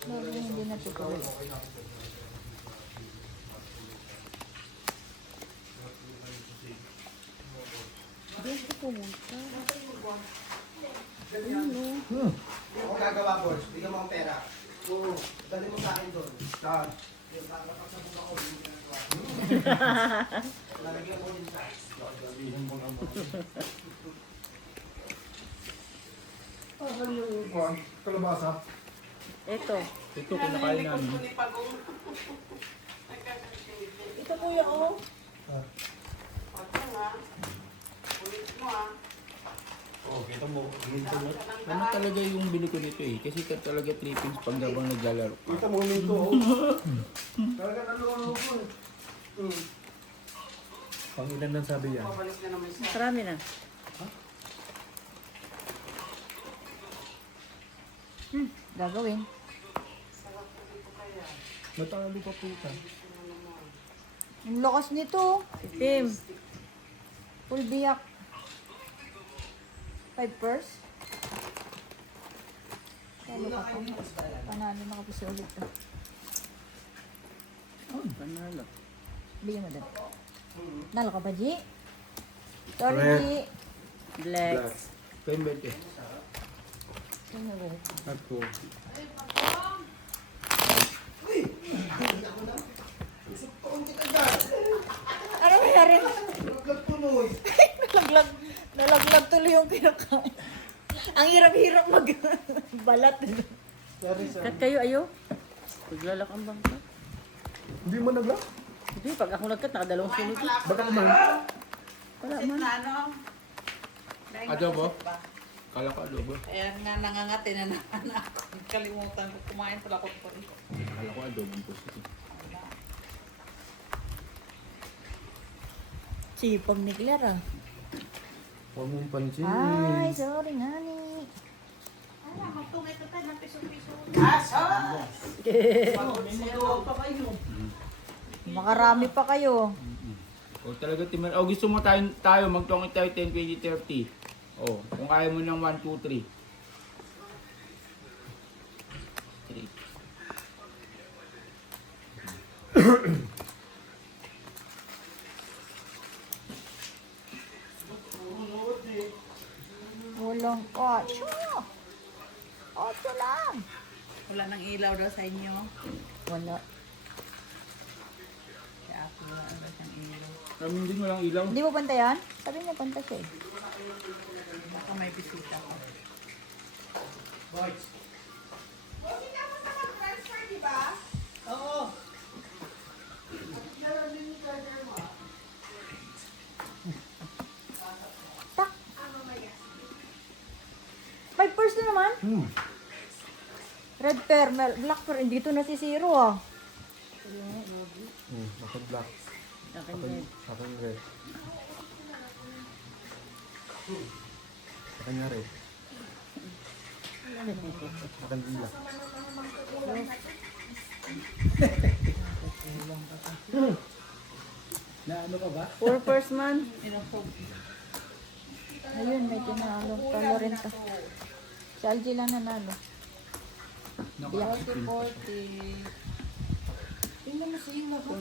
Bakit hindi natutuloy? Hindi ko pumunta. Ako gagawa, boss. Bigyan mo ang pera. Oo. Dali mo sa akin doon. Saan? Yung pagsabog ako, yung ginagawa. Lalagyan ko din sa sabihin mo naman. Asan yung kalabasa? Ito. Ito, kinakain namin. Ito kuya oh. Oh, kita mo. Ano talaga yung bili ko nito eh? Kasi talaga trippings pag habang naglalaro. Kita mo nito. Talaga nalulunod ko eh. Pang ilan nang sabi yan? Marami na. Gagawin. Matalo pa po ka. Ang lakas nito. Itim. Full biyak. 5 purse. Talo ka pa. Panalo na kapis ulit. Oh, panalo. Bigyan mo din. Nalo ka ba, G? Sorry, G. Black. Pembet eh. Ako. Ano nangyari? Naglag tuloy. Nalaglag tuloy yung kinakain. Ang hirap-hirap magbalat. Kat kayo, ayo. Paglalak ang bangka. Hindi mo naglag? Hindi, pag ako nagkat, nakadalawang sunod. Baka naman. Wala man. Adobo? Kala ko adobo. Kaya nga nangangati na ako. Kalimutan ko kumain pala ko po rin. Kala ko adobo po siya. Sipag ni Claire ah. Huwag mong pansin. Ay, sorry nga ni. Ala, magtungay ka tayo ng piso-piso. Asa! Makarami pa kayo. O talaga timan. O gusto mo tayo magtongit tayo 10, 20, 30. O, kung kaya mo ng 1, 2, 3. 3. Walang 8. 8 lang. Wala nang ilaw daw sa inyo. Wala. Kaya ako wala daw siyang ilaw. Ramin din walang ilaw. Hindi mo panta yan? Sabi niya panta siya eh. Baka may bisita ko. Boys. Oo. Tak. 5 purse na naman. Red pear, black pear. Dito na si Zero ah. Ako black. Akin red. Ako red. Ako nga red. Ako dila. Na ano ka ba? 4 purse man. Sinusog. Ayun, may tinalo. Talo rin ta. Si Algie lang nanalo. Naka-15. 40. Tingnan mo sa ilaw. Kung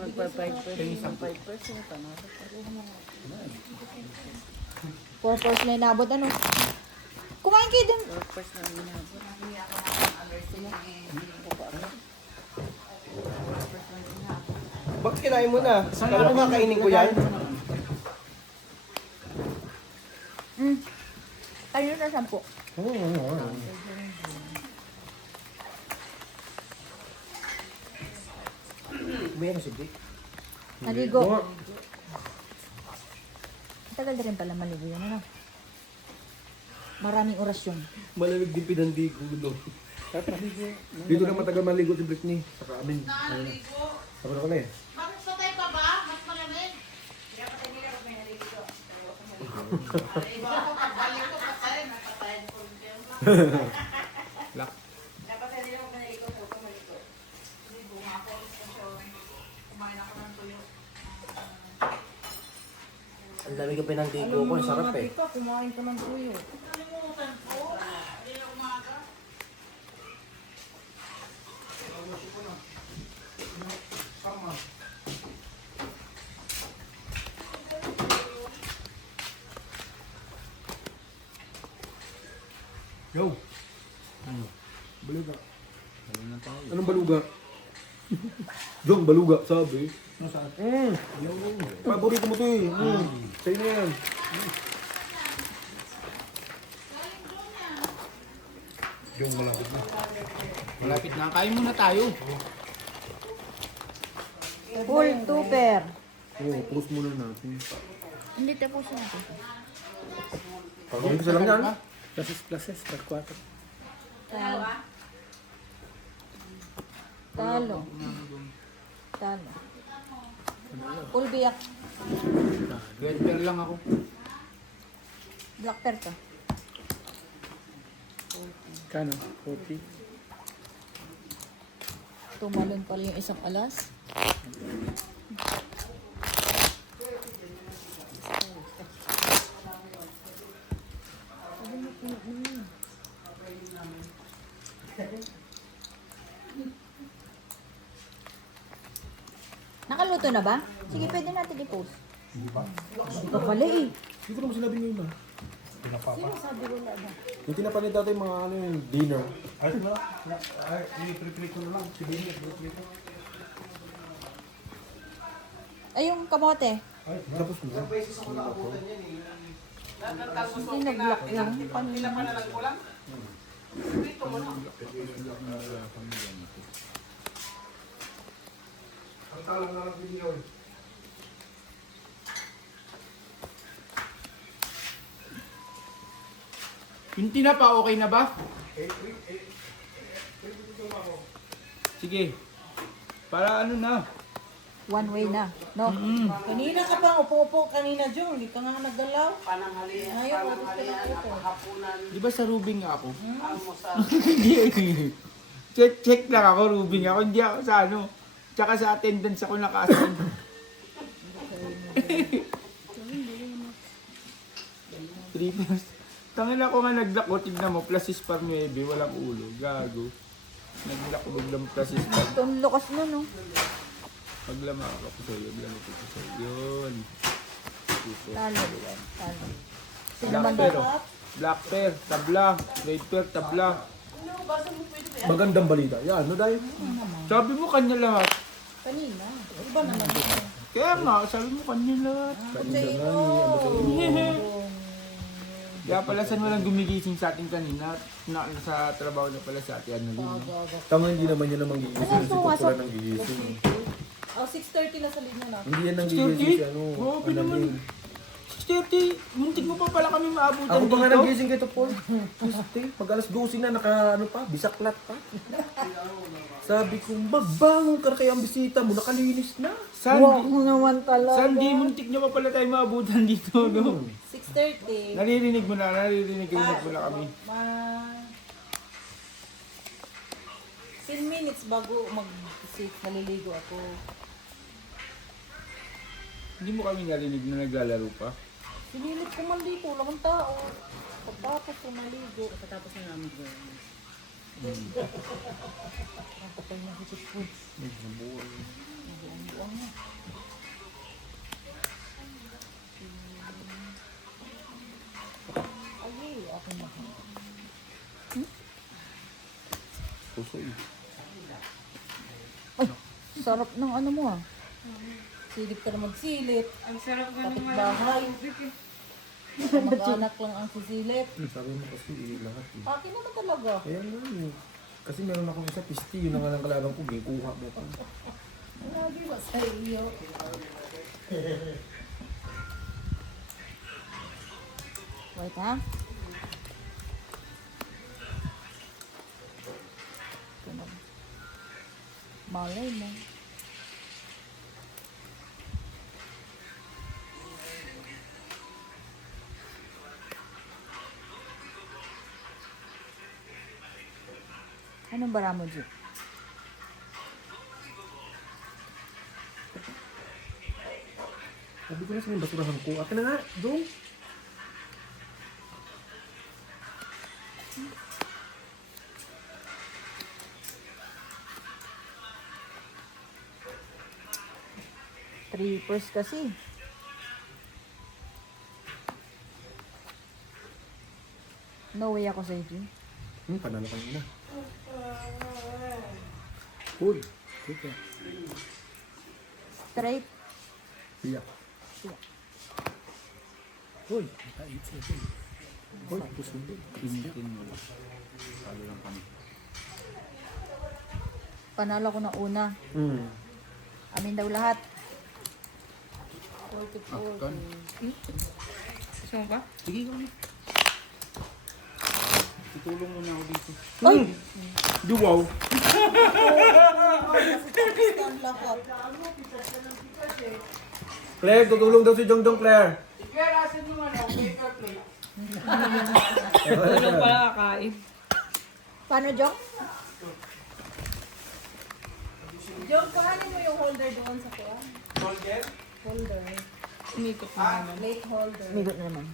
nagpa-5 purse, yung 5 purse, yung panalo pa rin. 4 purse na inabot, ano? Kumain kayo dun. 4 purse na inabot. Bakit kinain mo na? Kala ko kakainin ko yan? Kanino na 10? Meron si Dick. Naligo. Tagal na rin pala maligo yan, ano? Maraming orasyon. Malamig din pinandigo doon. Dito na matagal maligo si Britney. Saka amin. Naligo. Sabi ko na eh. Bakit patay pa ba? Mas malamig. Kaya patay nila kung may naligo. Iba ako, pagbalik ko, patay. Napatayin ko rin kayo. Black. Kaya patay nila kung may naligo. Ang dami ka pinangdigo ko, ang sarap eh. Kumain ka ng tuyo. Kalimutan ko. Hindi na umaga. Yo. Baluga. Ano na tayo? Anong baluga? Jong, baluga, sabi. Nasaan? Paborito mo to eh. Sa'yo na yan. Jong, malapit na. Malapit na. Kain muna tayo. Full tuper. Oo, post muna natin. Hindi tapos na ito. Pagawin ko sa lang yan. Plases, per 4. Talo. Talo. Full biyak. Red bear lang ako. Black pear ka. Kano? 40. Tumalon pala yung isang alas. Nakaluto na ba? Sige, pwede natin i-post. Hindi pa pala eh. Hindi ko naman sinabi ngayon na. Sino sabi wala ba? Yung tinapanit dati yung mga ano yung dinner. Ay, yung kamote. Tapos mo. Beses ako nakabutan yan eh. Hindi nag-block lang. Kanina pa na lang. Ang talang na lang video eh. Yung tinapa, okay na ba? Sige. Para ano na. One way na. No? Kanina ka pa upo-upo kanina, Jung. Hindi ka nga naggalaw. Pananghalian, Ngayon, pananghalian, hapunan, Di ba sa Rubing nga ako? almusal. Hindi. Check lang ako, Rubing ako. Hindi ako sa ano. Tsaka sa attendance ako naka-assign. Three plus. Tangin ako nga naglako, tignan mo, plus is par 9, walang ulo. Gago. Naglako biglang plus is par. Ito ang lakas na, no? Paglama ako sa'yo, paglama ko sa'yo. Yun. Super. Talo, diba? Talo. Sino Black man pear, daw? oh. Black pear, tabla. Red pear, tabla. Magandang balita. Yan, no dahil? Sabi mo kanya lahat. Kanina. Iba naman. Kaya nga, sabi mo kanya lahat. Kaya pala saan walang gumigising sa atin kanina? Sa trabaho na pala sa atin. Ano, Tama, hindi naman yan namang gigising. Si Kupula nang gigising. Oh, 6:30 na sa linya na. Hindi yan nang gigising si ano. Grabe Ano naman. yun. 6:30, muntik mo pa pala kami maabutan Ako pa nga dito. nagising kay Topol. Puste, pag alas 12 na, naka ano pa, bisaklat pa. Sabi ko, magbangon ka na kaya ang bisita mo, nakalinis na. Sandy, naman talaga. Sandy, muntik nyo pa pala tayo maabutan dito, no? 6:30. Naririnig mo na mo na kami. 10 minutes bago mag-sit, naliligo ako. Hindi mo kami narinig na naglalaro pa. Sinilip ko man dito, walang tao. Pagkatapos ko naligo. Pagkatapos na namin ko. Nakapatay na si Food. Nabuang na. Ay, ako mahal. Puso eh. Sarap ng ano mo ah. Silip ka na magsilip. Ang sarap nga Kapit ng bahay. Mag-anak lang ang sisilip. Sabi mo kasi lahat eh. Akin naman talaga. Kaya nga eh. Kasi meron akong isa pisti, yun ang nga lang kalaban ko, kuha mo pa. Grabe ba sa iyo? Wait ha. Ito na. Malay mo. Anong bara mo, G? Sabi ko na sa yung basurahan ko. Akin na nga, dong. Trippers kasi. No way ako sa iyo. Panalo ka na. Cool. Sige. Straight. Siya. Hoy, kait siya. Hoy, puso din. Panalo ko na una. Amin daw lahat. Gusto mo ba? Sige, ikaw na. Tutulong muna ako dito. Ay! Duwaw. Claire, tutulong daw si Dongdong, Claire. Claire, asan yung ano? Paper plate. Tulong pala kakain. Paano, Jong? Jong, kuhanin mo yung holder doon sa kuha. Soldier? Holder. Umikot na naman. Late holder. Migot na naman.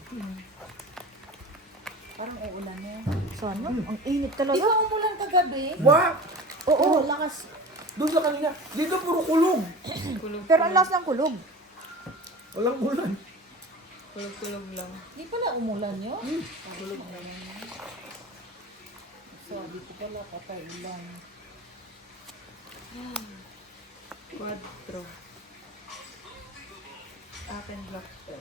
Parang uulan na. So ano? Ang init Di talaga. ba umulan kagabi? What? Oo, lakas. Doon sa kanina. Dito puro kulog. Kulog. Pero ang lakas ng kulog. Walang ulan. Kulog-kulog lang. Di pala umulan yun? Tulog na naman. So, dito pala patay ulan. Quadro. Akin black pen.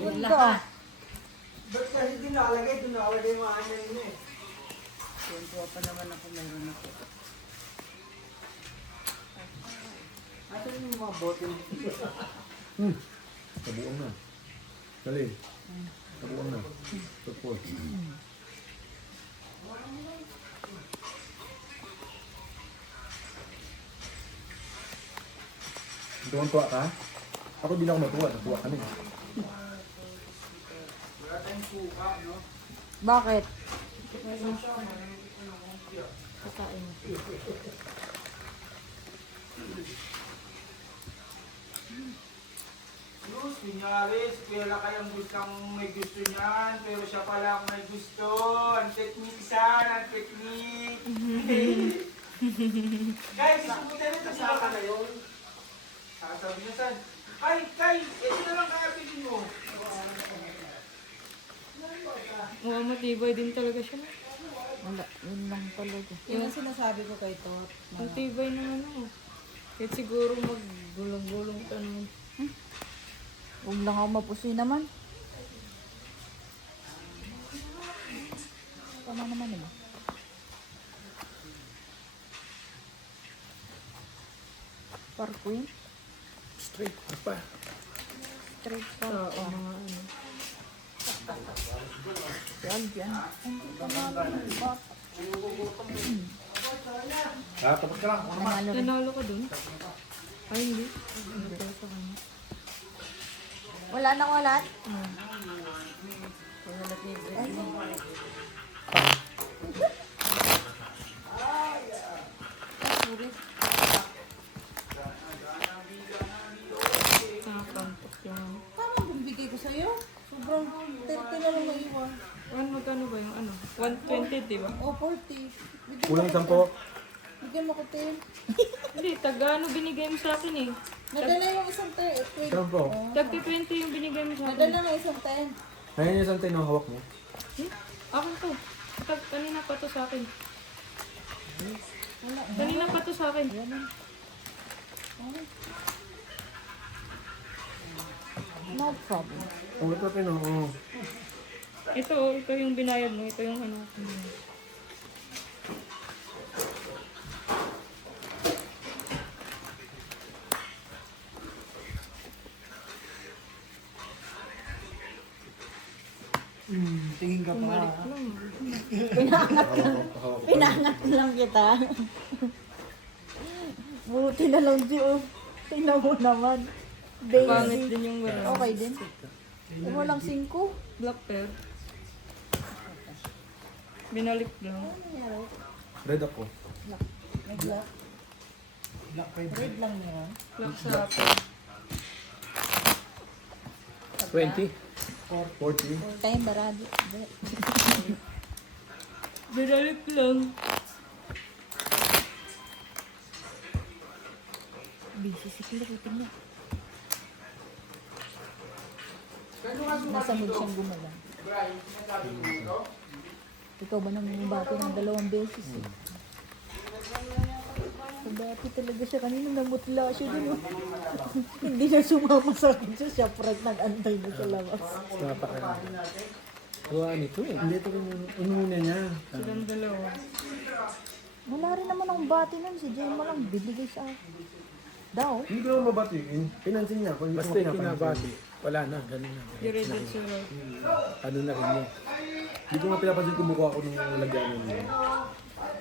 Ito ah. Ba't kasi doon nakalagay yung mga anyan mo eh. Tuwa pa naman ako mayroon ako. Asan yung mga bote? Nabuang na. Dali. Nabuang na. Support. Tuwan-tuwa ka? Ako din ako matuwa. Natuwa kami. Bakit? Kakain. Luz, kunyari, si Kuya kayang gustang may gusto niyan, pero siya pala ang may gusto. Ang technique san, ang technique. Guys, isubutan nito sa akin na yun. Sabi niya san, Kay, ito na lang kaya pili mo. Mukhang matibay din talaga siya. Wala, yun lang talaga. Yun ang sinasabi ko kay Tot. Ang tibay ng ano. Kahit siguro maggulong-gulong ka naman. Huwag lang ako mapusoy naman. Tama naman eh. Parquin? Straight. Pa. Straight Oo, pa. mga ano. Yan, yan. Tapos ka lang. Nanalo rin. Nanalo ka dun? Ay, hindi. Ano pa sa kanya? Wala na wala. Nakakantok yung... Tama ang bigay ko sa'yo. Sobrang 30 na lang maiwan. Magkano ba yung ano? 120, di ba? O, 40. Kulang 10. Bigyan mo ko 10. Hindi, taga ano binigay mo sa akin eh. Nadala yung isang 10. 10. Tagka 20 yung binigay mo sa akin. Nadala ng isang 10. Ngayon yung santay na hawak mo. Akin to. Kanina pa to sa akin. Wala. Kanina pa to sa akin. No problem. Oh, ito pino. Oh. Ito yung binayad mo. Ito yung ano. Tingin ka pa. Bumalik lang. Pinangat lang kita. Buti na lang, Gio. Tingnan mo naman. Pangit Baby. din yung ano. Okay din. Walang 5. Black pear. Binalik lang. Red ako. May black. Red lang nila. Black sa akin. 20. 40. Time barado. Binalik lang. Busy si Kila, kutin niya. Nasa mood siyang gumala. Ikaw ba nang bati ng 2 beses eh? Bati talaga siya kanina, namutla siya dun. Oh. Hindi na sumama sa akin siya, siya prank nag-antay na sa labas. Napaka. Gawa nito eh. Hindi ito rin yung ununa niya. Silang dalawa. Wala rin naman ang bati nun, si Gemma lang binigay sa akin. Daw? Hindi ko naman mabatiin. Pinansin niya ako. Basta yung pinabati. Wala na, ganun na. Diretso na. Ano na rin niya. Hindi ko nga pinapansin kumukuha ako ng lagyanan niya.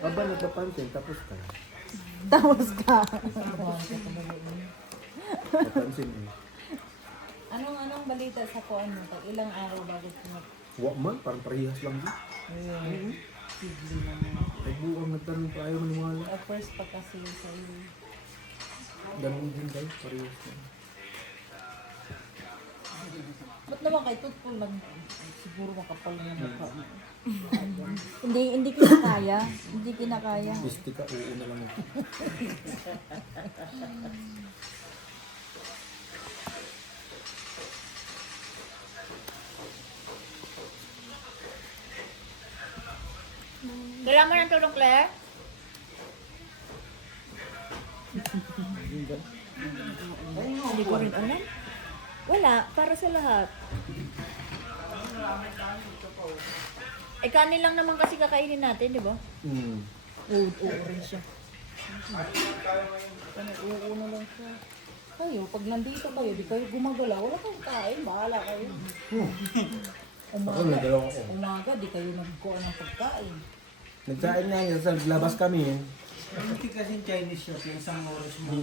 Aba, nagpapansin, tapos ka. Tawas ka. Papansin eh. Anong balita sa kuan mo? Ilang araw bago pinag... Wak man, parang parehas lang din. Ay buwang nagtanong pa, ayaw maniwala. First pa kasi sa iyo. Ganun din tayo, parehas lang. Ba't naman kay Tutpul siguro makapal na mukha mo. Hindi kinakaya. Hindi kinakaya. Gusti ka, oo na lang ako. Kailangan mo ng tulong, Claire? Hindi ko rin alam. Wala, para sa lahat. Eh, kanin lang naman kasi kakainin natin, di ba? Oo rin siya. Oo na lang siya. Kayo, pag nandito kayo, di kayo gumagala, wala kayong kain, bahala kayo. Ako na, dalawa ako. Umaga, di kayo nagkuha ng pagkain. Nagsain nga yun, sa labas kami eh. Hindi kasi Chinese shop, yung isang oras mo.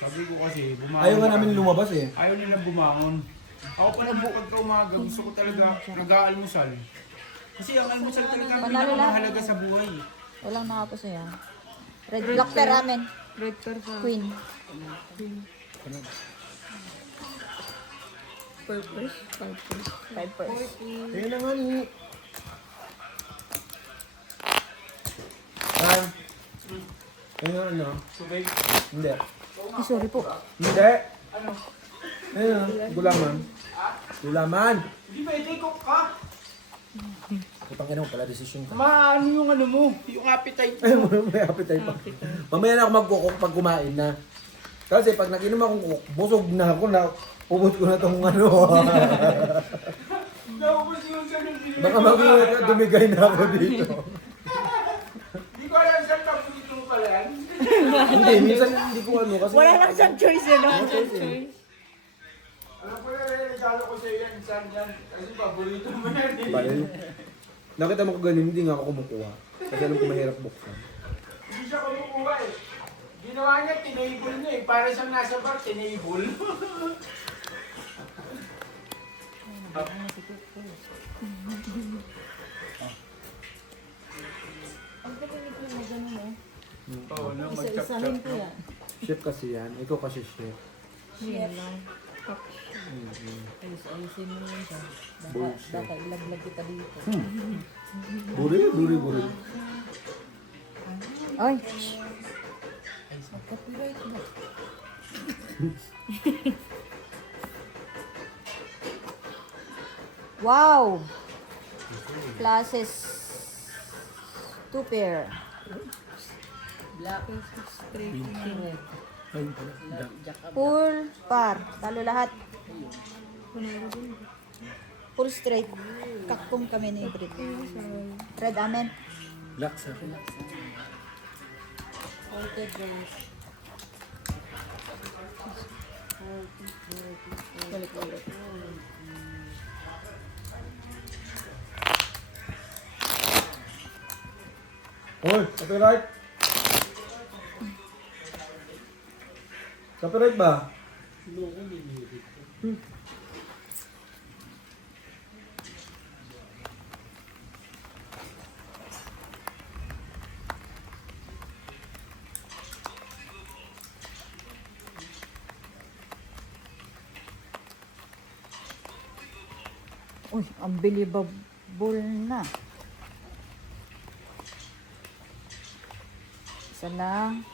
Sabi ko kasi, bumangon. Ayaw nga namin lumabas eh. Ayaw nila bumangon. Ako pa naman pagka umaga, gusto ko talaga nag-aalmusal. Kasi ang almusal talaga ang Panalo lahat. pinakamahalaga sa buhay. Walang nakapuso yan. Red Black per ramen. Red per sa Queen. purpose. Purpose. 5%. Ayun na nga ni. Ah. Ayun nga ano. Hindi. Ay, sorry po. Hindi. Ano? Ayun na, gulaman. Gulaman! Hindi ba, take off ka? Utang ina mo pala, desisyon ka. Maano yung ano mo, yung appetite Ay, mo. may appetite pa. Mamaya na ako magkukok pag kumain na. Kasi pag nakinom akong cook, busog na ako na ubot ko na tong ano. Naubos yung ganun. Baka mag-iingat ka, dumigay na ako dito. Hindi ko alam saan kapulito mo pala yan. Hindi, minsan hindi ko ano kasi... Wala lang siyang choice yun, no? Alam ko na rin, regalo ko sa'yo yan, saan yan. Kasi paborito mo yan eh. Bale. Nakita mo ko ganun, hindi nga ako kumukuha. Kasi alam ko mahirap buksan. Hindi siya kumukuha eh. Ginawa niya, tinable niya eh. Para siyang nasa bar, tinable. Ang pagkakinig ko na gano'n, no? Oo, nang Isa-isahin ko yan. Chef kasi yan. Ikaw kasi chef. Chef. Mm-hmm. Ayos-ayosin mo yun siya. Bullshit. Baka ilaglag kita dito. Buri. Ay! Mag-copyright na. Wow! Classes 2 pair. Black is straight. Ayun pala. Full par. Talo lahat. Full straight. Kakong kami ni Ibrit. Red amen. Black sa akin. Salted rice. Balik-balik. Hoy, copyright. Copyright ba? Uy, unbelievable na. Isa lang.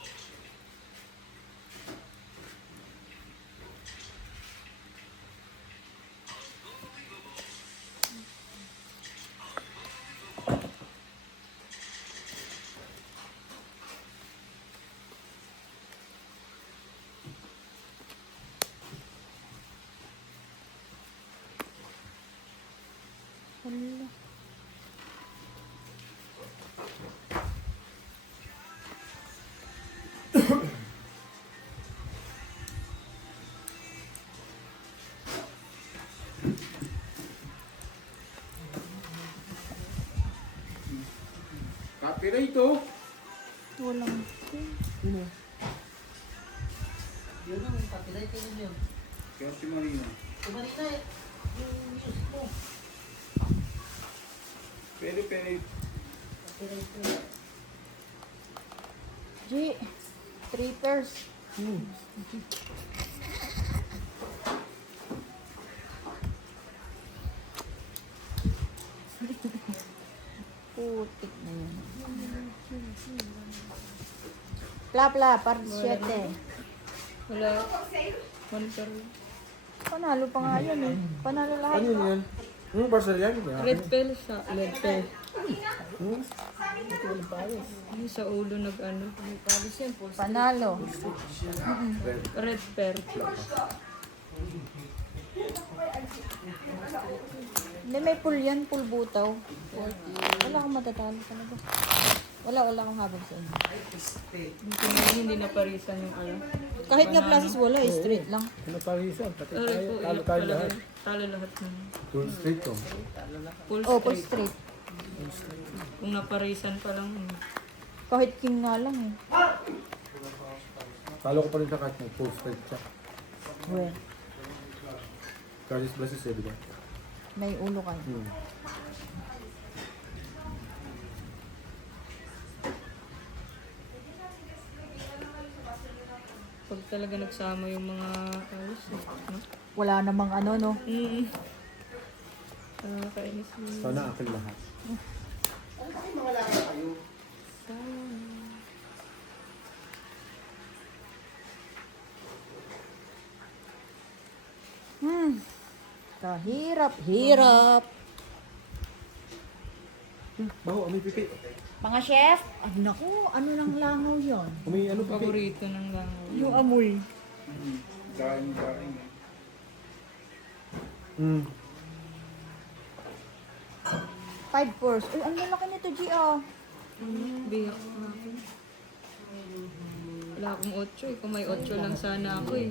Hala. Copyright oh. Walang Yun ang copyright yun. Kaya si Marina. Kumarina yung music mo. Pero Copyright yun. G. 3 pairs. Putik na yun. Pla, par 7. Wala. One per. Panalo pa nga yun eh. Panalo lahat. Ano yan? Parcel yan? Red pearl sa red pearl. Ano sa ulo nag-ano? Panalo. Red pearl. Hindi, may pool yan. Pool butaw. Wala akong matatalo talaga. Wala akong habag sa inyo. Hindi na parisan yung ano. Kahit nga plasis wala eh. Straight lang. Pinaparisan. Pati Aray tayo. po, Talo tayo lahat. talo lahat ng Full straight to. full Oh, full straight. straight. Kung naparisan pa lang. Kahit king nga lang eh. Talo ko pa rin siya kahit may full straight siya. Well, Kasi blasis eh, di ba? may ulo kayo. Pag talaga nagsama yung mga alos. No? Wala namang ano no. Kainis mo. Sana akin lahat. Ay, mga laro kayo. Hirap. Baho, amoy pipi. Mga chef, naku, ano nang langaw yon? Amoy ano pipi. Paborito ng langaw. Yung amoy. Kain. 5 course. Uy, ang lalaki nito, G, oh. Biyak na ako. Wala akong 8 eh. Kung may 8 lang sana ako eh.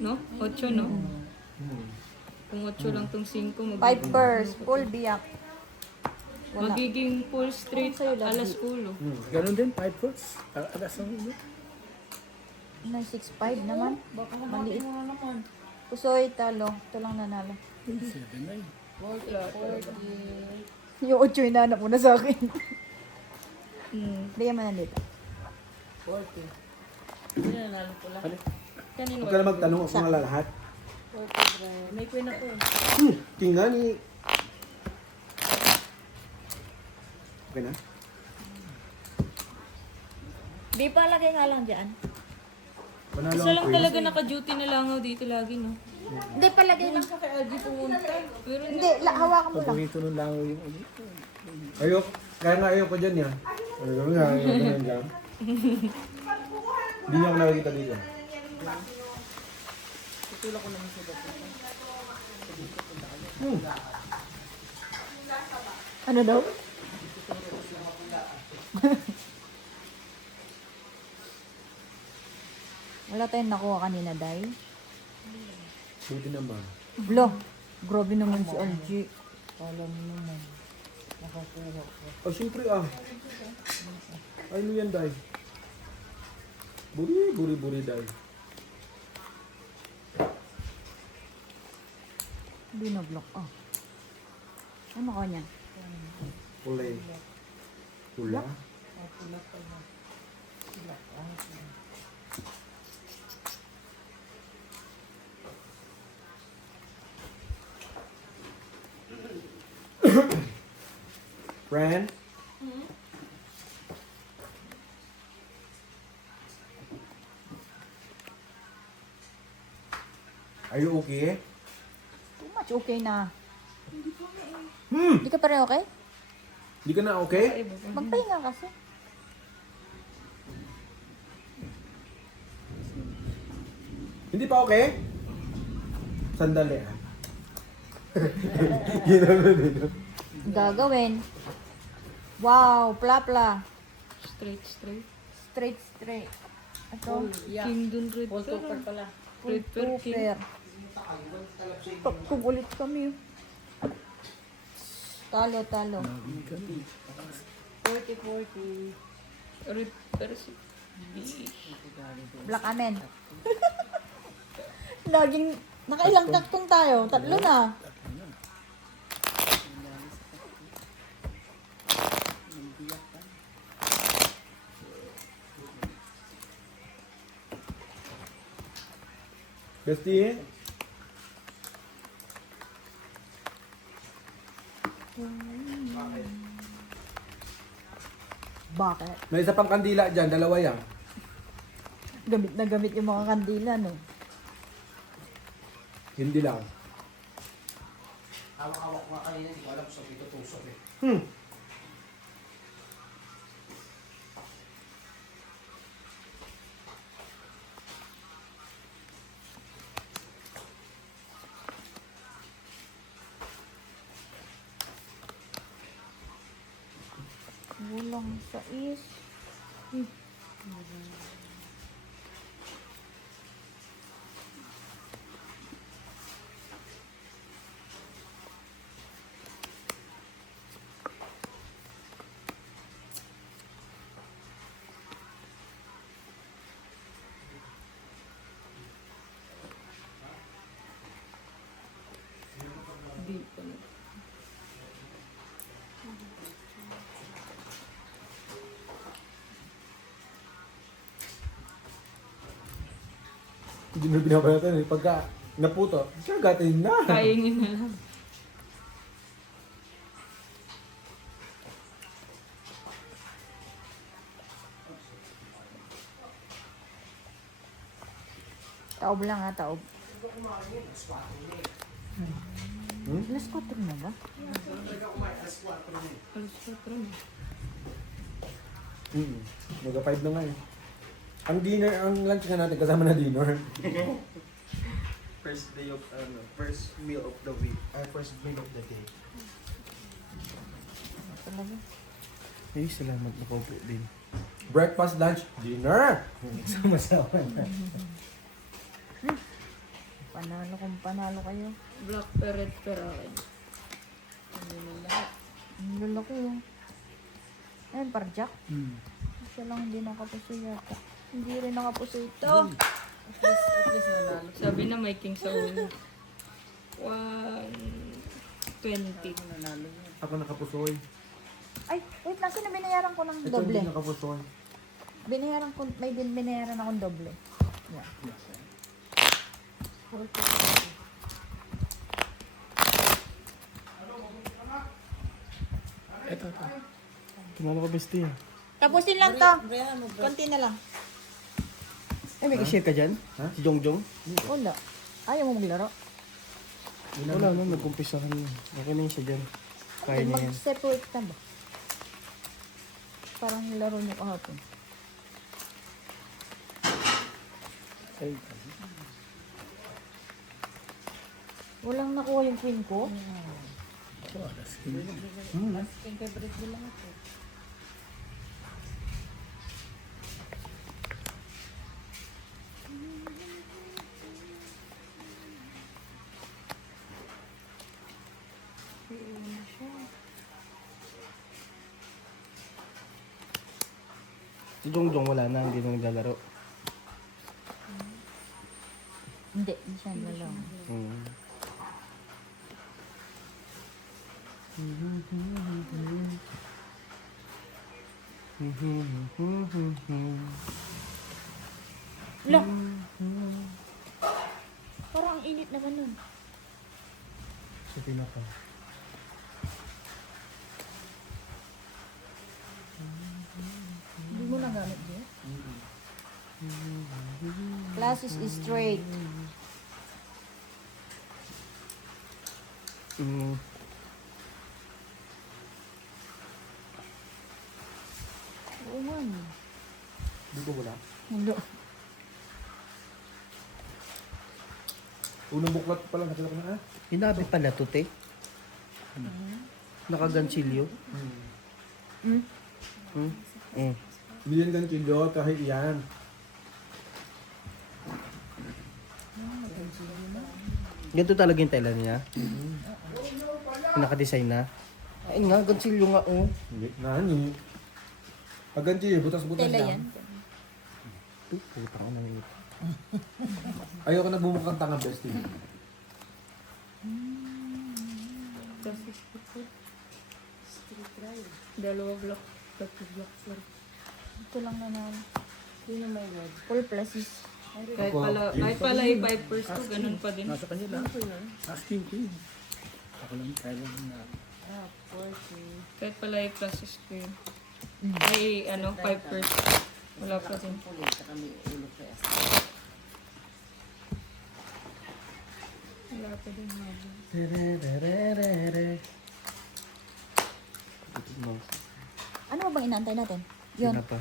No? 8 no? Kung 8 lang tong 5, 5 purse, full biyak. Wala. magiging full straight Sa'yo lang. alas ulo. Ganon din, 5 fruits. Agas ang ulo. 965 naman. Maliit. Pusoy, talo. Ito lang nanalo. 7-9. Yung 8 yung nanap mo na sa akin. Bigyan mo na dito. Kanino Huwag ka na magtanong ako nga lahat. May queen ako eh. Tingnan ni... Okay na? Di pa lagay nga lang dyan. Panalo Isa ang lang queen. talaga naka-duty na langaw dito lagi no? Hindi, palagay lang. Pero Hindi, hawakan mo lang. Paborito nung langaw yung ulo. Ayok. Kaya nga ayoko dyan yan. Ayoko nga, ayoko nga dyan. Hindi niya ako nakikita dito. Ano daw? Wala tayong nakuha kanina, Day. Buti naman. Blo, grabe naman si LG. Oh, siyempre ah. Ano yan, Day? Buri, Day. Hindi na-block. Oh. Ano ko niya? Kulay. Pula? Friend? Are you okay? Too much okay na. Hmm! Hindi ka pa rin okay? Hindi ka na okay? Magpahinga kasi. Hindi pa okay? Sandali ah. Yun naman yun. Gagawin. Wow, pla-pla. Straight, straight. Straight, straight. Ito, Kingdom red full per. tupper pala. Red per king. Super. Kung ulit kami. Talo, talo. 40-40. Red per si Black Amen. Laging, nakailang taktong tayo. Tatlo na. Bestie? Bakit? May isa pang kandila dyan, dalawa yan. Gamit na gamit yung mga kandila, no? Hindi lang. Hawak-hawak ko nga kanina, hindi ko alam kung saan ito tusok eh. Hmm. Kulang sa is. Di pa na. Hindi na binabalatan eh. Pagka naputo, siya gatin na. Kaingin na lang. Taob lang ha, taob. Alas 4 na ba? Alas 4 na. Maga 5 na nga eh. Ang dinner, ang lunch nga natin kasama na dinner. First day of, first meal of the week. First meal of the day. Talaga. Ay, salamat na po din. Breakfast, lunch, dinner! Sama-sama na. Panalo kung panalo kayo. Black per red per akin. Ang lalaki yun. Ayun, parjak. Siya lang hindi nakapuso yata. Hindi rin nakapuso ito. Sabi na may king sa ulo. 120. Ako nakapusoy. Ay, wait lang. Sino binayaran ko ng Ito doble? hindi nakapusoy. Binayaran ko, may din binayaran akong doble. Yeah. Ito. Tumalo ka, bestie. Tapusin lang to. Konti na lang. Ay, may i-share ka dyan? Ha? Si Jongjong? Wala. Ayaw mo maglaro. Wala na, nag-umpisa ka na. Okay na yun siya dyan. Kaya niya yan. Mag-separate ka ba? Parang laro niyo kahapon. Ay, Walang nakuha yung queen ko. si Jongjong wala na, hindi na naglalaro. Hindi siya nalaro. Hmm. Wala. Parang ang init na ganun. Sa pinaka. Hindi mo na gamit yun? Glasses is straight. Oo man. Hindi ko wala. Hindi. Unang buklat pa lang, nakita ko na Hinabi pala to, te. Nakagansilyo. Hindi yan ganchilyo, kahit yan. Ganito talaga yung tela niya. Yung nakadesign na. Ay nga, gansilyo nga, oh. Hindi, nani. Pag ganchilyo, butas-butas Tela lang. yan. Uy, putang ina yun. Ayoko nagbumukhang tanga, bestie. Dalawa block. Tatlo block. Ito lang nanalo. Sino may word? Full pluses. Kahit pala i-5 first to, ganun pa din. Nasa kanila. Asking ko yun. Ako lang kailan na. Kahit pala i-process ko yun. Ay, 5 first. Wala pa din. Wala pa din habang. Ano ba bang inaantay natin? Yun. Yun na pa.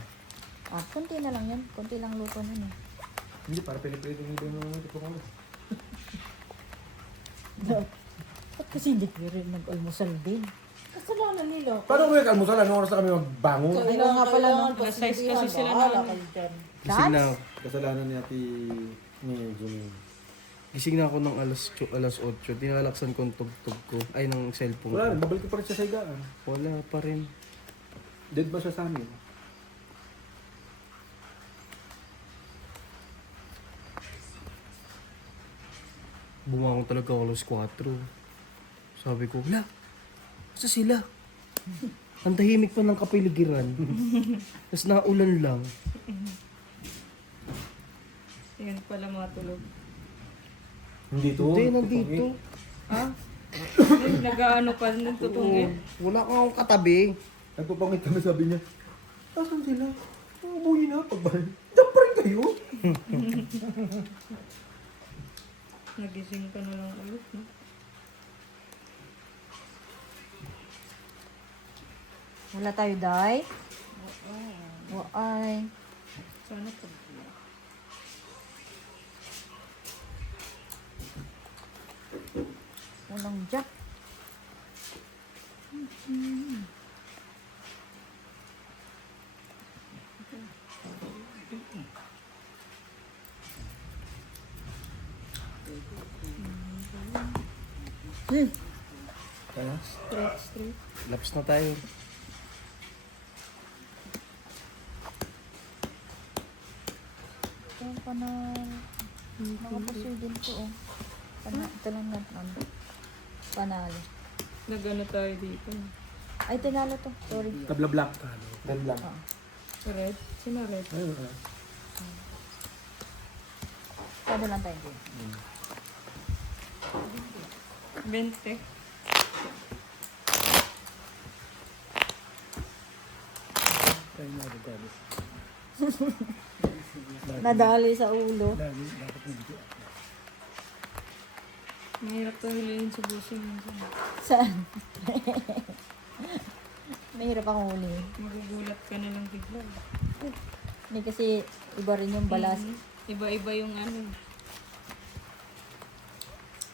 Ah, konti na lang yan. Konti lang luto nun eh. Hindi, para pinipilit yung ibang mga tipo ko. Ba't kasi hindi ko rin nag-almusal din? Kasalanan nila. Paano kami nag-almusal? Anong oras na kami magbangon? Kaya nga pala no. Alas 6 kasi sila na. Gising na, Kasalanan ni ati ni Jimmy. gising na ako ng alas 8. Tinalaksan ko ang tugtog ko. Ay, ng cellphone Wala rin, ko. babalik ko pa rin siya sa higaan. Wala pa rin. Dead ba siya sa amin? Bumangon talaga ako alas 4. Sabi ko, wala. Saan sila? Ang tahimik pa ng kapiligiran. Tapos naulan lang. Yan pala matulog. Hindi to. Hindi, nandito. Ha? Ay, nag-ano pa rin tutungin. Wala kang akong katabi. Nagpapangit kami, sabi niya, asan sila? Ubuhin na, pagbalik. Diyan pa rin kayo. Nagising ka na lang ulit, no? Wala tayo, Day? Ay. Sana pag... Walang jack. Kaya, Straight. laps na tayo. Ito pa na nakapusoy din to, oh. Ito lang na, panalo. Nag-ano tayo dito. No? Ay, tinalo to. Sorry. Tabla black. Red black. Red? Sino red? Ayun ah. Sado lang tayo din. 20. Tayo na regalo. Nadali sa ulo. Lagi, dapat hindi. Mahirap to hulihin sa busing. Saan? Mahirap akong huli. Magugulat ka na lang bigla. Hindi kasi iba rin yung balas. Iba-iba yung ano.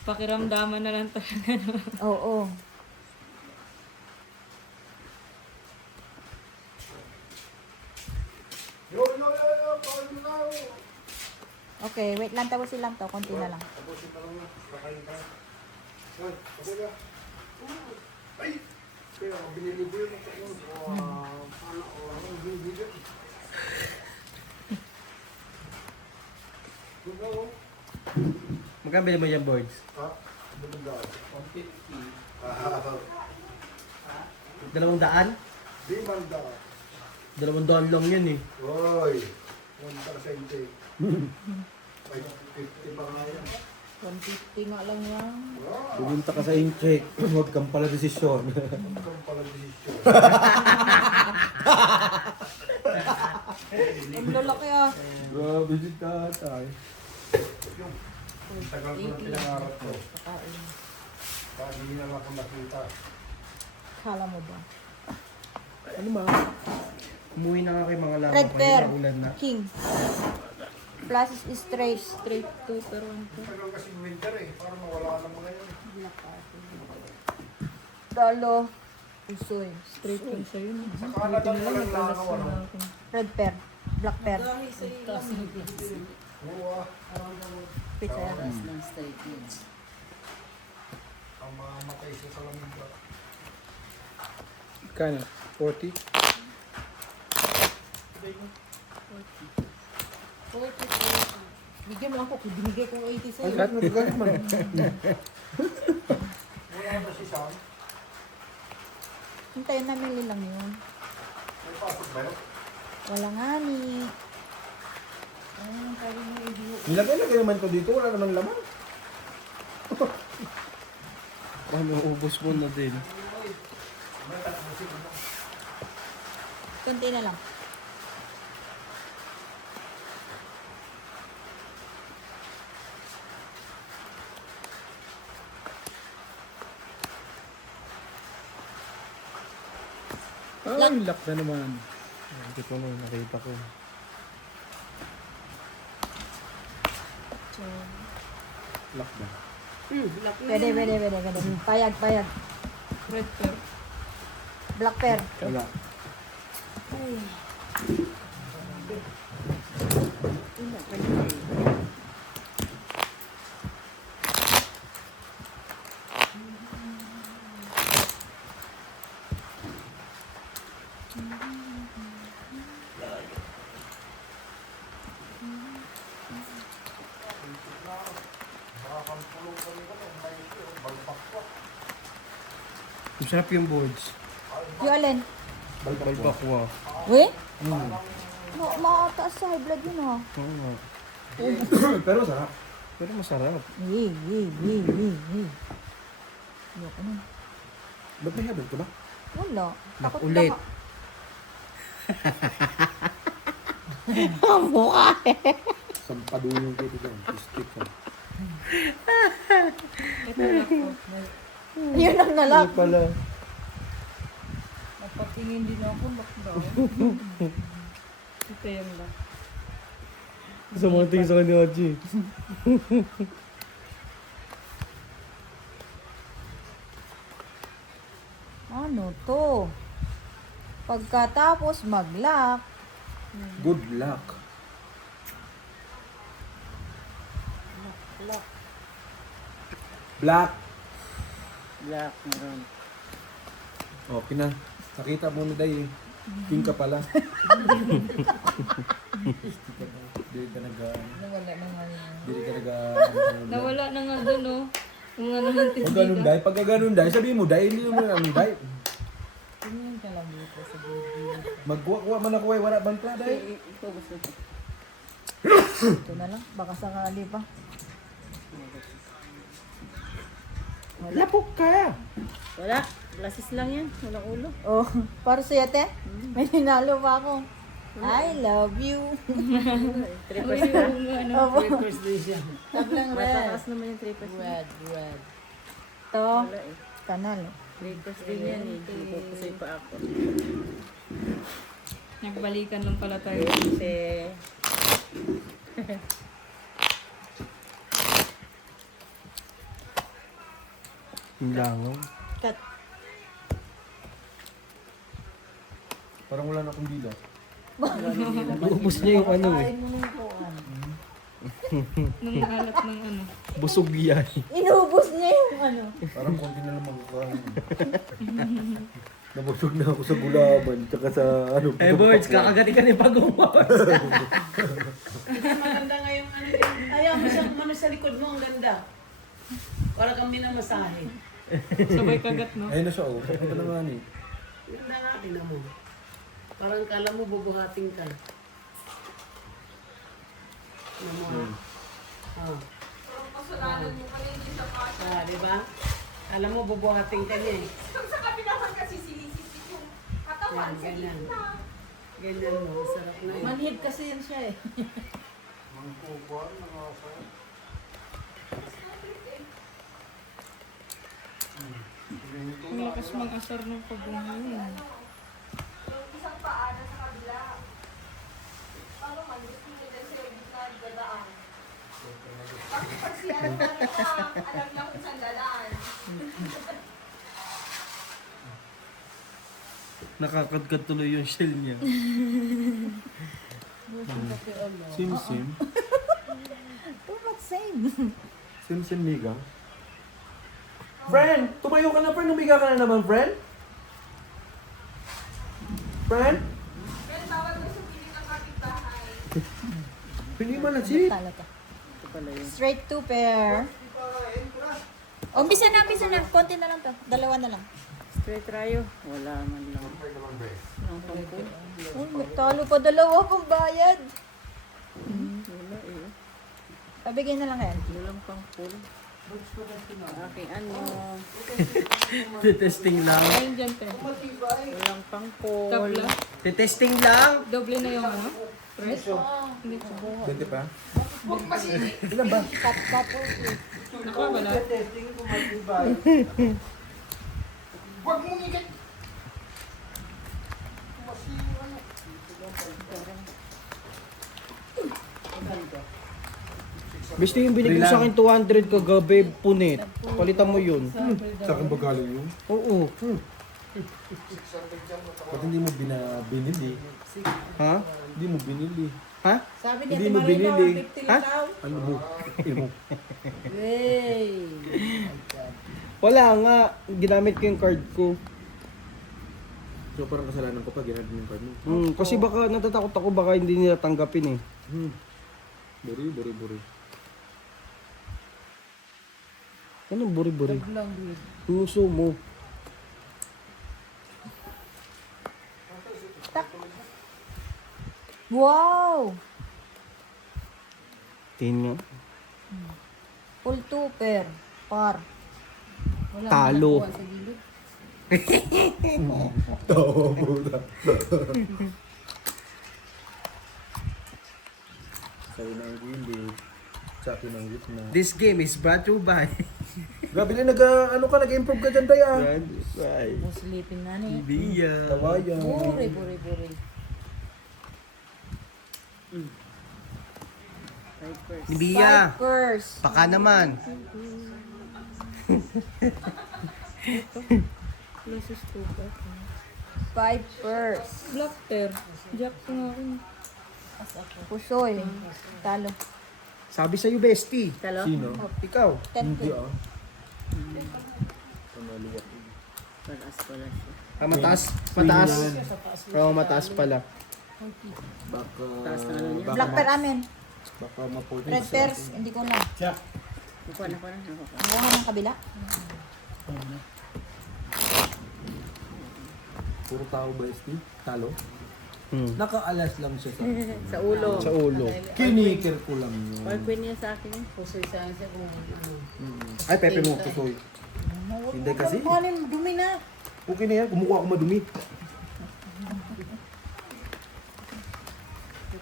Pakiramdaman na lang talaga. No? Oo. Okay, wait lang. Tapusin lang to. Konti na lang. Magkano bilhin mo yan, boards? $200? Di banda. $200 lang yan eh. Hoy. 1%. 550 pa nga yan. 150 nga lang yan. Pumunta ka sa incheck. Huwag kang pala desisyon. Ikaw pala desisyon. Ang lalaki ah. Grabe si tatay. Tagal ko na pinangarap ko. Hindi na ako nakita. Kala mo ba? Ano ba? Umuwi na nga kay mga lama Red pa pair. yun, ulan na. King. Plus is straight. Straight 2 pero 1 2. Tagal kasi winter eh. Parang mawala ka ng mga yun. Dalo. Usoy. Straight lang sa'yo. No? Sa Canada pa lang langaw ano. Red pair. Black pair. Oo ah. Pizza yan. Ang mga matay sa salamin ka. Kano? 40? Bigyan mo ako. Binigay ko 80 sa'yo. Kahit nagagalit man. Wala na si Sam. Hintayin namin lang yun. May pasok ba yun? Wala nga ni. Ayun, sabi mo idiot. Nilagay-lagay naman ko dito. Wala naman laman. Ano, ubos mo na din. Kunti na lang. Ay, lock na naman. Hindi ko na nakita ko. Lock na. Pwede. Payag. Red pair. Black pair. Wala. Masarap yung boards. Yung alin? Balbakwa. Uy? Makataas sa high blood yun ah. Oo nga. Pero sarap. Pero masarap. Ayoko na. Ba't may habit ka ba? Wala. Takot Ulit. lang. Ang mukha eh. Sampadunin ko ito dyan. Stick ka. Yun ang nalak. Pala. Napatingin din ako. Lockdown. Ito yung lock. Sa mga tingin sa kanya, Haji. Ano to? Pagkatapos mag-lock, Good luck. Black. Black, meron. Okay na. Nakita mo na day. Pink ka pala. Dili ka nag... nawala na nga yun. Dili ka nag... Nawala na nga doon, oh. Yung ano ng Pag ganun day, pag ganun day, sabihin mo day, hindi mo na day. Tingnan ka lang dito sa baby. Magkuha man ako ay wala bang pla day. Ito na lang. Baka sakali pa. Lapok ka! Wala. Glasses lang yan. Walang ulo. Oh, para sa te? May hinalo pa ako. I love you. Trippers ka. Opo. Trippers din siya. Tablang Mataas naman yung trippers. Red. Ito, kanal. Trippers din yan eh. Pupusay pa ako. Nagbalikan lang pala tayo. Kasi... Yung langaw. Cut. Parang wala na akong dila. Ubus niya yung ano eh. Kain mo nung kuhan. Nung alat ng ano. Busog yan. Inubos niya yung ano. Parang konti na lang magkakain. Nabusog na ako sa gulaman, tsaka sa ano. Boards, kakagati ka ni Pag-umawas. Maganda nga yung ano. Ayaw mo siyang umano sa likod mo. Ang ganda. Para kang minamasahe. Sabay kagat, no? Ayun na siya, oh. Ito na nga ni. Ganda nga, tingnan mo. Parang kala mo bubuhating ka. Tingnan mo ha. Oh. Kasalanan mo pala hindi sa passion. Ah, di ba? Alam mo, bubuhating ka niya eh. Sa kabila man kasi sinisisip yung katawan Yan, ganyan. Manhid kasi yan siya eh. Ang lakas mag-asar ng pagbuhay yun. Nakakadkad tuloy yung shell niya. Sim-sim. Too much same. Sim-sim miga. Friend! Tumayo ka na, friend. Umiga ka na naman, friend. Friend? Hindi man na, si. Tala ka. Straight to pair. Umpisa na. Konti na lang to. Dalawa na lang. Straight rayo. Wala man lang. Oh, nagtalo pa dalawa pang bayad. Wala eh. Pabigyan na lang yan. Walang pang full. Okay, ano? Testing lang. Ayun dyan, te. Walang pang full. Tabla. Testing lang. Doble na yung ano? Press? Hindi ko. 20 pa? Cut. Naku, wala. Huwag mong ikat. Basta yung binigay mo sa akin 200 kagabi, punit. Palitan mo yun. Sa akin ba galing yun? Oo. Ba't hindi mo binili? Ha? Hindi mo binili. Ha? Sabi Hindi niya, mo Marina, binili. 150 Ha? lang daw. Ano mo? Ano? Hey. Wala nga. Ginamit ko yung card ko. So parang kasalanan ko pa, ginagawa yung card mo. Kasi baka natatakot ako baka hindi nila tanggapin eh. Buri. Anong buri-buri? Lang, dude. Puso mo. Wow! Tingin nga. Full two pair. Par. Wala Talo. nakuha sa gilid. Sa'yo ng gilid. Sa akin ng gitna. This game is brought to you by... Gabi na nag-improve ka dyan, Daya. Muslipin na ni. Bia. Tawayan. Buri. Bia. First. Baka naman. Closest to that. 5 first. Black pair. Jack ko nga ako. Pusoy. Talo. Sabi sa'yo, bestie. Talo? Sino? Ikaw. 10 Hindi to. ah. Palas pala siya. Ah, mataas. Mataas. Oo, mataas pala. Baka... Taas na ano niya. Black pair amin. Baka mapulis. Red pairs. Hindi ko lang. Kukuha na ko na. Buha ng kabila. Puro tao ba, Steve? Talo? Nakaalas lang siya sa Sa ulo. Sa ulo. kinikir ko lang yun. Or queen niya sa akin. Ay, pepe mo, tutoy. Hindi kasi. Kuhanin, dumi na. Okay na yan, kumukuha ako madumi.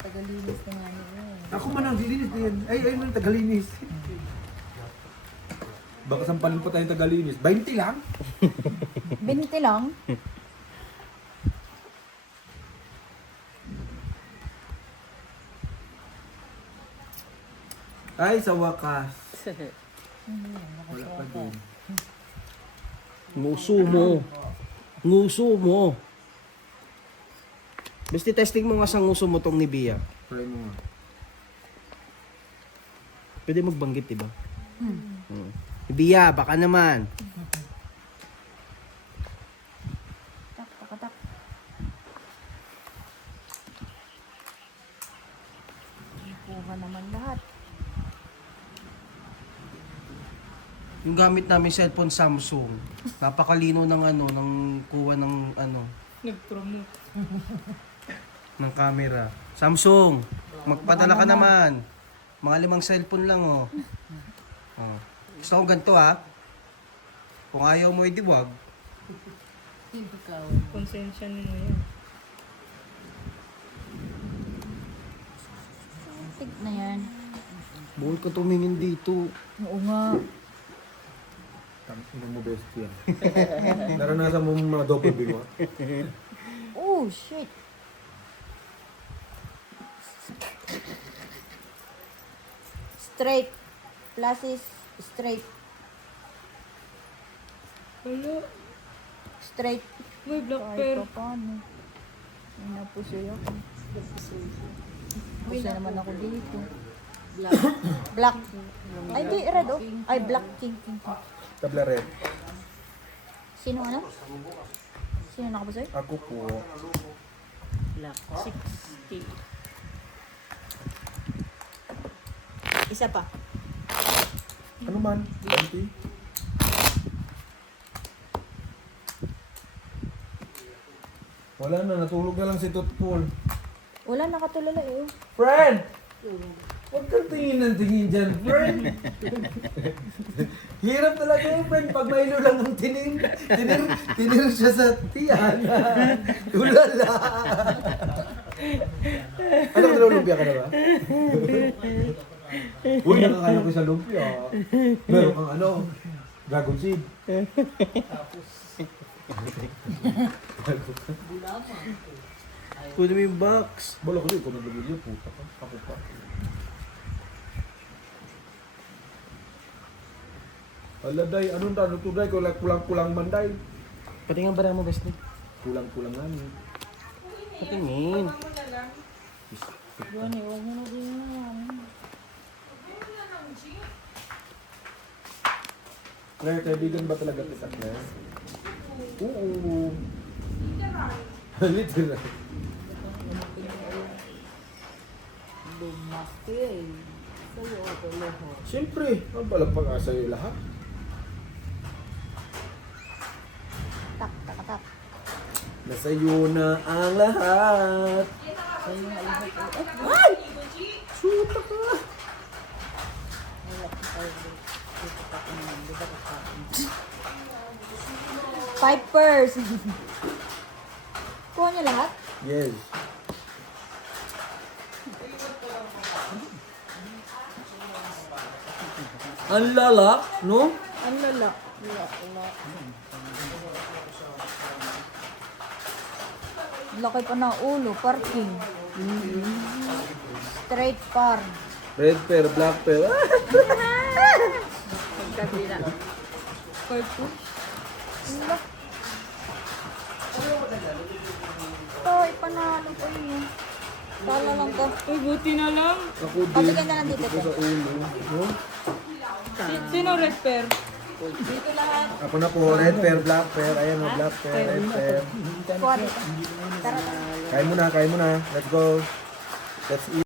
Tagalinis na nga niya. Ako man ang dilinis na yan. Ay, ayun ang tagalinis. Baka sampalin pa tayong tagalinis. 20 lang? 20 lang. Ay, sa wakas. Wala pa din. Nguso mo. Nguso mo. Basta testing mo nga sa nguso mo tong ni Bia. Try mo nga. Pwede magbanggit, diba? Bia, baka naman. Tak. Kuha naman lahat. Yung gamit namin cellphone Samsung. Napakalino ng ano, ng kuha ng ano, Nag-promote. ng camera. Samsung, magpadala ka naman. Mga 5 cellphone lang, oh. Oh. Gusto ko ganito, ha? Kung ayaw mo, edi wag. Konsensya mo yan. plastic na yan. Bukod ka tumingin dito. Oo nga. Ino mo best yan. Naranasan mo mga double big mo? Oh, shit. Straight. Plastic straight. Wala. Straight. May black Kahit pear. pa paano. May napusoy ako. Pusoy naman ako dito. Black. Ay, di, red oh. Ay, black king. Tabla red. Sino ano? Sino nakapusoy? Ako po. Black. 60. Isa pa. Ano man? 20? Wala na, natulog na lang si Tutpul. Wala, nakatulala eh. Oh. Friend! Huwag kang tingin ng tingin dyan, friend. Hirap talaga yung friend pag Milo lang ang tinir siya sa tiyan. Ulala. Ano ka lumpia ka na ba? Uy, nakakala ko sa lumpia. Meron kang ano, dragon seed. Kunin mo yung box. Bala ko rin, kung nagbibili yun, puta ka. Ako pa. Ala, day, anong tano to, day? Kulang-kulang man, day. Patingin ba mo, best? Kulang-kulang namin. Patingin. Yun eh, huwag mo na din yan. Claire, kaibigan ba talaga kita, Claire? Oo. Literal. Bumasti eh. Sa'yo ako lahat. Siyempre, ang balang pag-asa yung lahat. Tak, tak, tak. Nasa'yo na ang lahat. Sa'yo nga lahat. Ay! Suta ka! Wala ko tayo. Dito pa ako naman. Di ba kakain? Pipers! Kuha niyo lahat? Yes. Ang lala, no? Ang lala. Laki pa ng ulo, parking. Straight par. Red pear, black pear. Kabila. Purple. Wala. Ay, panalo ko yun. Tala lang ka. Uy, buti na lang. Ako din. Pabigyan na lang dito. Ako sa ulo. No? Sino red pear? Dito lahat. Ako na po, red pear, black pear. Ayan o, black pear, red pear. Kuha dito. Tara, tara. Kain mo na, kain mo na. Let's go. Let's eat.